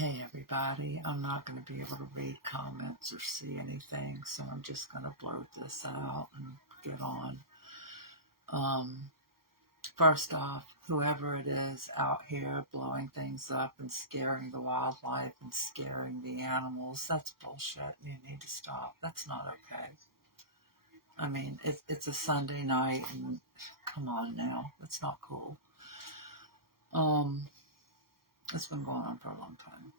Hey everybody, I'm not going to be able to read comments or see anything, so I'm just going to blurt this out and get on. First off, whoever it is out here blowing things up and scaring the wildlife and scaring the animals, that's bullshit. You need to stop. That's not okay. I mean, it's a Sunday night, and come on now, that's not cool. It's been going on for a long time.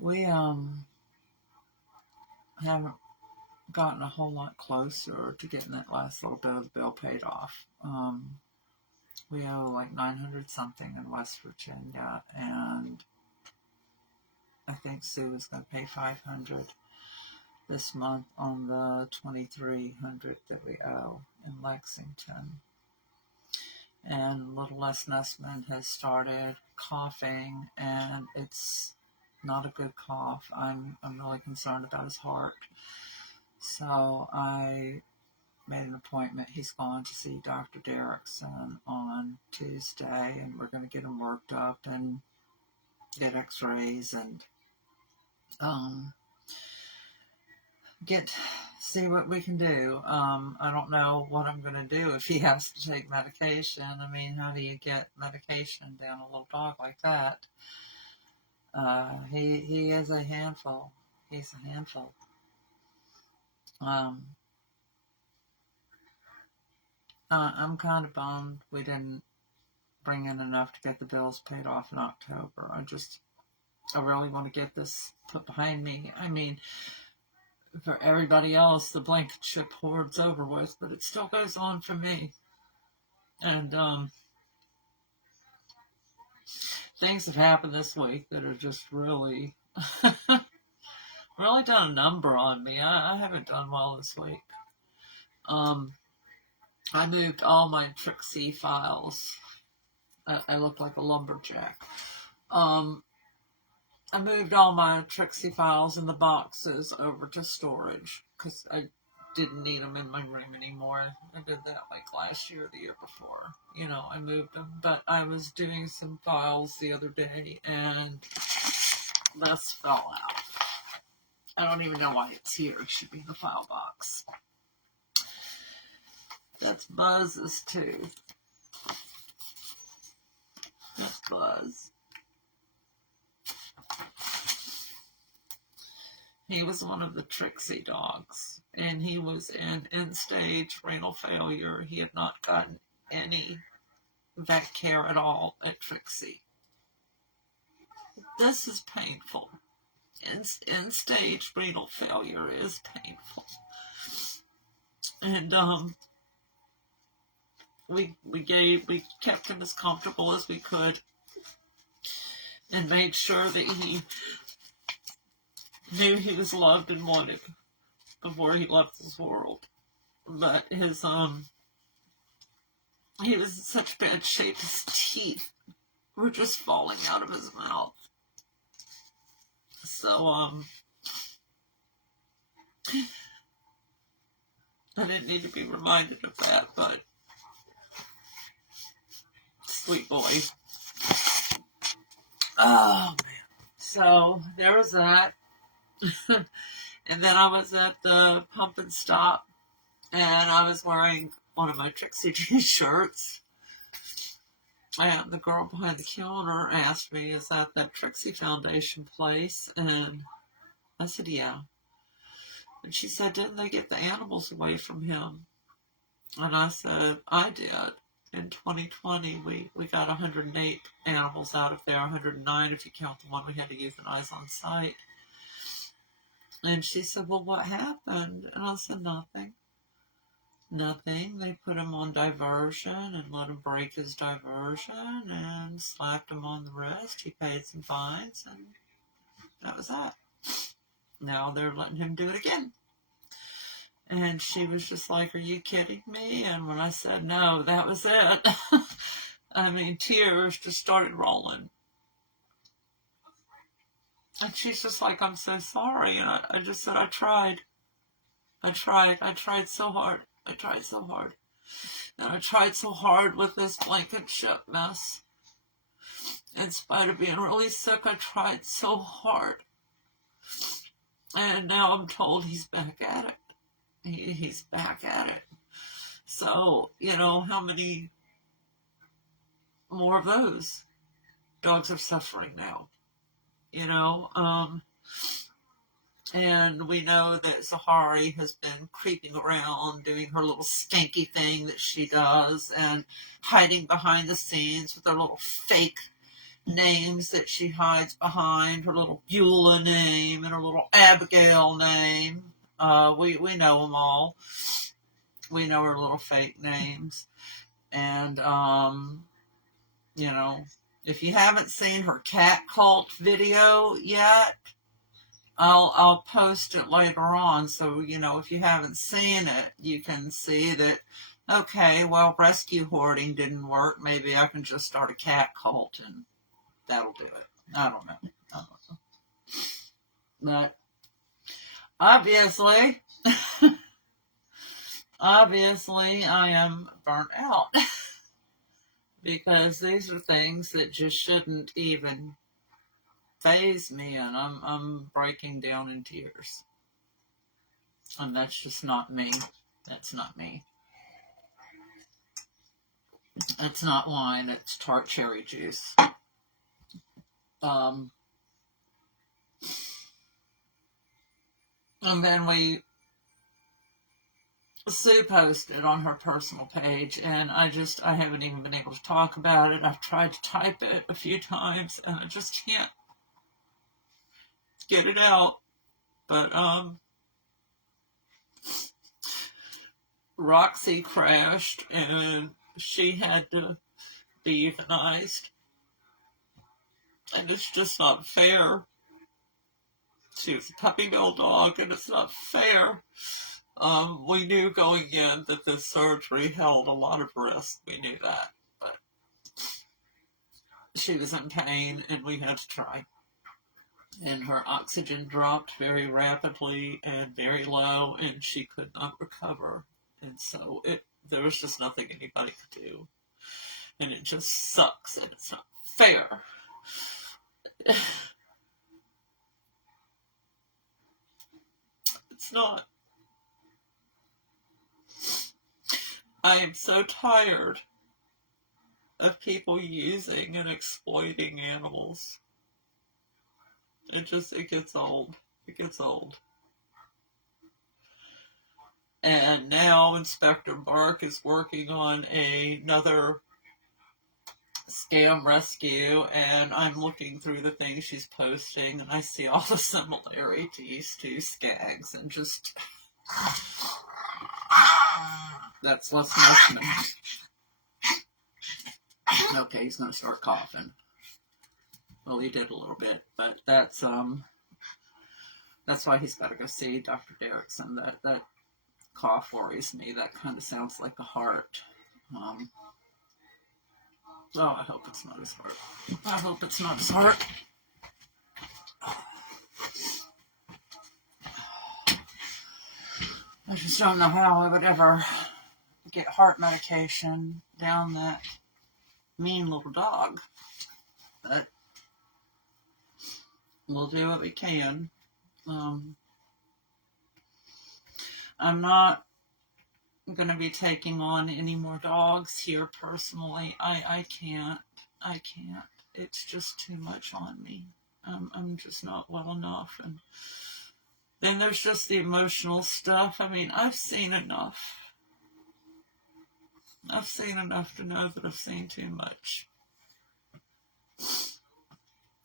We haven't gotten a whole lot closer to getting that last little bit of the bill paid off. We owe like 900 something in West Virginia, and I think Sue is going to pay 500 this month on the 2,300 that we owe in Lexington. And little Les Nussman has started coughing, and it's not a good cough. I'm really concerned about his heart. So I made an appointment. He's gone to see Dr. Derrickson on Tuesday, and we're going to get him worked up and get x-rays and see what we can do. I don't know what I'm going to do if he has to take medication. I mean, how do you get medication down a little dog like that? He is a handful. He's a handful. I'm kind of bummed we didn't bring in enough to get the bills paid off in October. I really want to get this put behind me. I mean, for everybody else, the blankenship hoard's over with, but it still goes on for me. And things have happened this week that are just really, really done a number on me. I haven't done well this week. I moved all my Trixie files. I look like a lumberjack. I moved all my Trixie files in the boxes over to storage because I didn't need them in my room anymore. I did that like last year or the year before. I moved them. But I was doing some files the other day, and this fell out. I don't even know why it's here. It should be in the file box. That's Buzz's too. That's Buzz. He was one of the Trixie dogs, and he was in end-stage renal failure. He had not gotten any vet care at all at Trixie. This is painful. End-stage renal failure is painful. And we kept him as comfortable as we could, and made sure that he knew he was loved and wanted before he left this world. But he was in such bad shape, his teeth were just falling out of his mouth. So, I didn't need to be reminded of that, but sweet boy. Oh, man. So, there was that. And then I was at the Pump and Stop, and I was wearing one of my Trixie t-shirts. And the girl behind the counter asked me, is that Trixie Foundation place? And I said, yeah. And she said, didn't they get the animals away from him? And I said, I did. In 2020, we got 108 animals out of there, 109 if you count the one we had to euthanize on site. And she said, well, what happened? And I said, nothing. Nothing. They put him on diversion and let him break his diversion and slapped him on the wrist. He paid some fines, and that was that. Now they're letting him do it again. And she was just like, are you kidding me? And when I said no, that was it. I mean, tears just started rolling. And she's just like, I'm so sorry. And I just said, I tried so hard. And I tried so hard with this blankenship mess. In spite of being really sick, I tried so hard. And now I'm told he's back at it. He's back at it. So, how many more of those dogs are suffering now? And we know that Zahari has been creeping around, doing her little skanky thing that she does, and hiding behind the scenes with her little fake names that she hides behind, her little Beulah name and her little Abigail name. We know them all. We know her little fake names. And, if you haven't seen her cat cult video yet, I'll post it later on. So, if you haven't seen it, you can see that, okay, well, rescue hoarding didn't work. Maybe I can just start a cat cult and that'll do it. I don't know. But obviously, I am burnt out because these are things that just shouldn't even faze me, and I'm breaking down in tears. And that's just not me. That's not me. It's not wine, it's tart cherry juice. And then Sue posted on her personal page, and I haven't even been able to talk about it. I've tried to type it a few times, and I just can't get it out. But, Roxy crashed, and she had to be euthanized. And it's just not fair. She was a puppy mill dog, and it's not fair. We knew going in that this surgery held a lot of risk. We knew that. But she was in pain, and we had to try. And her oxygen dropped very rapidly and very low, and she could not recover. And so there was just nothing anybody could do. And it just sucks, and it's not fair. It's not. I am so tired of people using and exploiting animals. It gets old. It gets old. And now Inspector Bark is working on another scam rescue, and I'm looking through the things she's posting, and I see all the similarities to Skaggs, and just... That's less listening. Okay, he's going to start coughing. Well, he did a little bit, but that's why he's got to go see Dr. Derrickson. That cough worries me. That kind of sounds like a heart. I hope it's not his heart. I hope it's not his heart. I just don't know how I would ever get heart medication down that mean little dog. But we'll do what we can. I'm not going to be taking on any more dogs here personally. I can't. It's just too much on me. I'm just not well enough. And then there's just the emotional stuff. I mean, I've seen enough. I've seen enough to know that I've seen too much.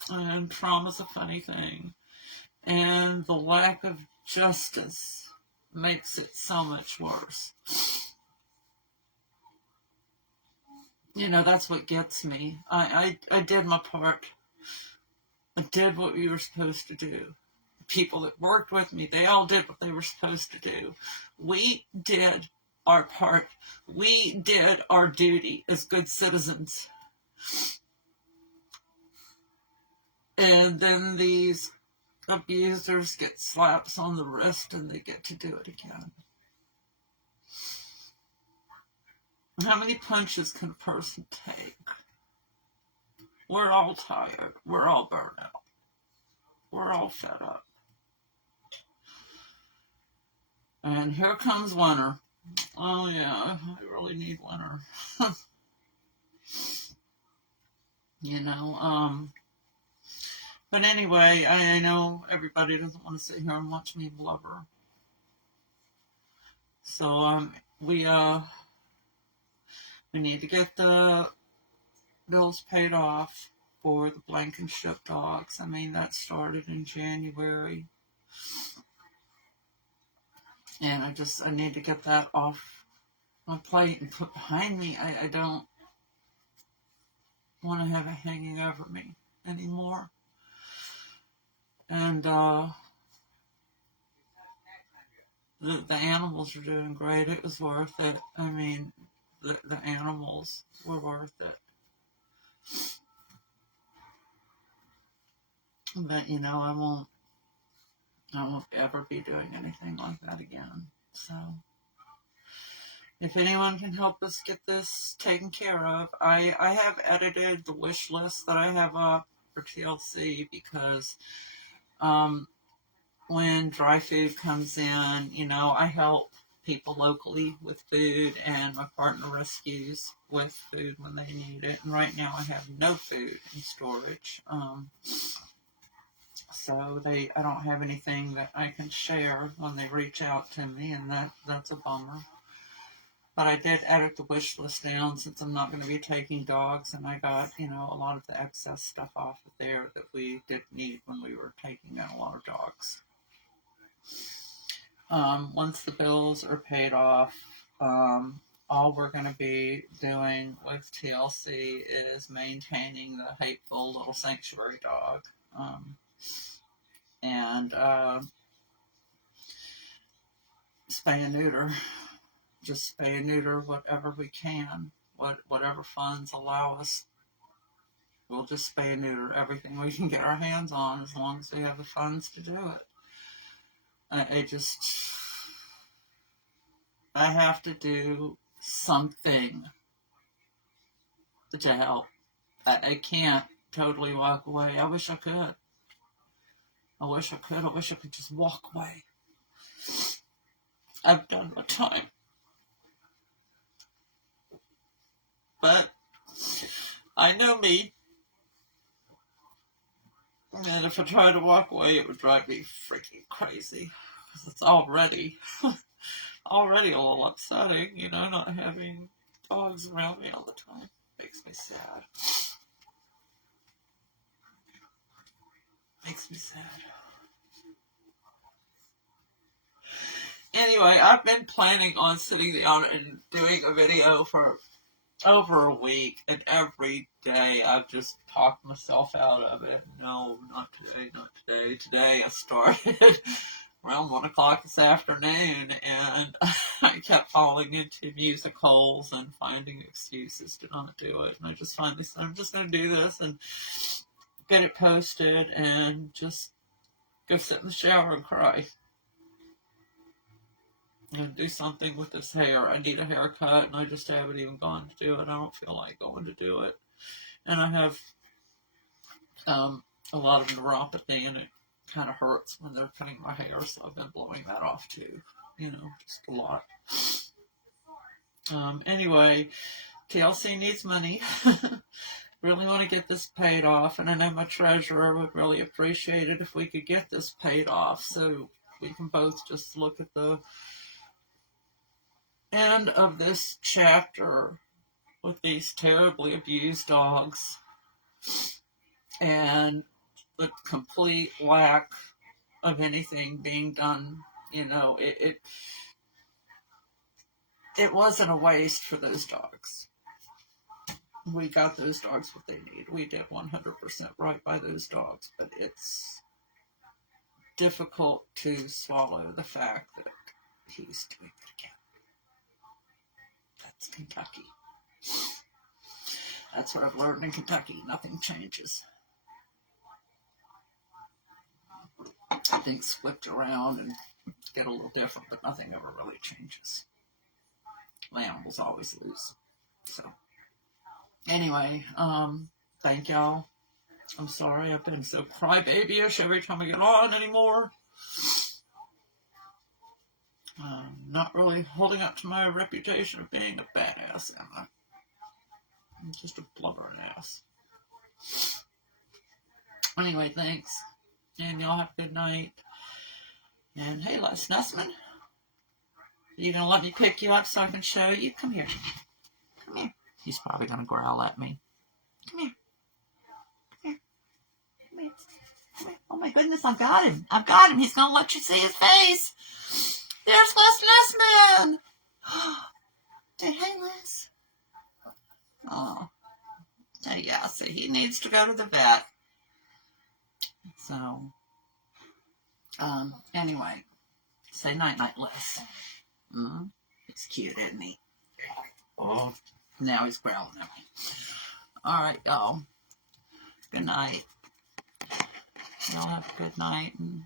And trauma's a funny thing. And the lack of justice makes it so much worse. That's what gets me. I did my part. I did what we were supposed to do. The people that worked with me, they all did what they were supposed to do. We did our part. We did our duty as good citizens. And then these abusers get slaps on the wrist and they get to do it again. How many punches can a person take? We're all tired. We're all burnt out. We're all fed up. And here comes winter. Oh yeah, I really need winter. You know, but anyway, I know everybody doesn't want to sit here and watch me blubber. So we need to get the bills paid off for the blankenship dogs. I mean, that started in January. And I need to get that off my plate and put behind me. I don't want to have it hanging over me anymore. And the animals are doing great. It was worth it. I mean, the animals were worth it. But you know, I won't ever be doing anything like that again. So if anyone can help us get this taken care of, I have edited the wish list that I have up for TLC because when dry food comes in, you know, I help people locally with food, and my partner rescues with food when they need it. And right now I have no food in storage. So I don't have anything that I can share when they reach out to me, and that's a bummer. But I did edit the wish list down since I'm not going to be taking dogs, and I got, you know, a lot of the excess stuff off of there that we didn't need when we were taking in a lot of dogs. Once the bills are paid off, all we're going to be doing with TLC is maintaining the hateful little sanctuary dog. And spay and neuter. Just spay and neuter whatever we can. Whatever funds allow us, we'll just spay and neuter everything we can get our hands on as long as we have the funds to do it. I have to do something to help. I can't totally walk away. I wish I could. I wish I could just walk away. I've done my time. But I know me. And if I tried to walk away, it would drive me freaking crazy. Because it's already a little upsetting, you know, not having dogs around me all the time. Makes me sad. Makes me sad. Anyway, I've been planning on sitting down and doing a video for over a week, and every day I've just talked myself out of it. No, not today. Today I started around 1 o'clock this afternoon, and I kept falling into music holes and finding excuses to not do it. And I just finally said, I'm just going to do this and get it posted and just go sit in the shower and cry. And do something with this hair. I need a haircut, and I just haven't even gone to do it. I don't feel like going to do it. And I have a lot of neuropathy, and it kind of hurts when they're cutting my hair, so I've been blowing that off too. You know, just a lot. Anyway, TLC needs money. Really want to get this paid off, and I know my treasurer would really appreciate it if we could get this paid off, so we can both just look at the end of this chapter with these terribly abused dogs and the complete lack of anything being done. You know, it wasn't a waste for those dogs. We got those dogs what they need. We did 100% right by those dogs, but it's difficult to swallow the fact that he's doing it again. That's Kentucky. That's what I've learned in Kentucky. Nothing changes. Things flipped around and get a little different, but nothing ever really changes. The animals always lose. So, anyway, Thank y'all. I'm sorry I've been so crybaby-ish every time I get on anymore. Not really holding up to my reputation of being a badass, am I? I'm just a blubbering ass. Anyway, thanks. And y'all have a good night. And hey, Les Nessman, are you going to let me pick you up so I can show you? Come here. Come here. He's probably going to growl at me. Come here. Come here. Come here. Come here. Oh my goodness, I've got him. I've got him. He's going to let you see his face. There's Les Nessman. Say, hey, Les. Oh. Yeah, so he needs to go to the vet. So, anyway, say night-night, Les. It's cute, isn't he? Oh, now he's growling at me. All right, y'all. Good night. Y'all have a good night. And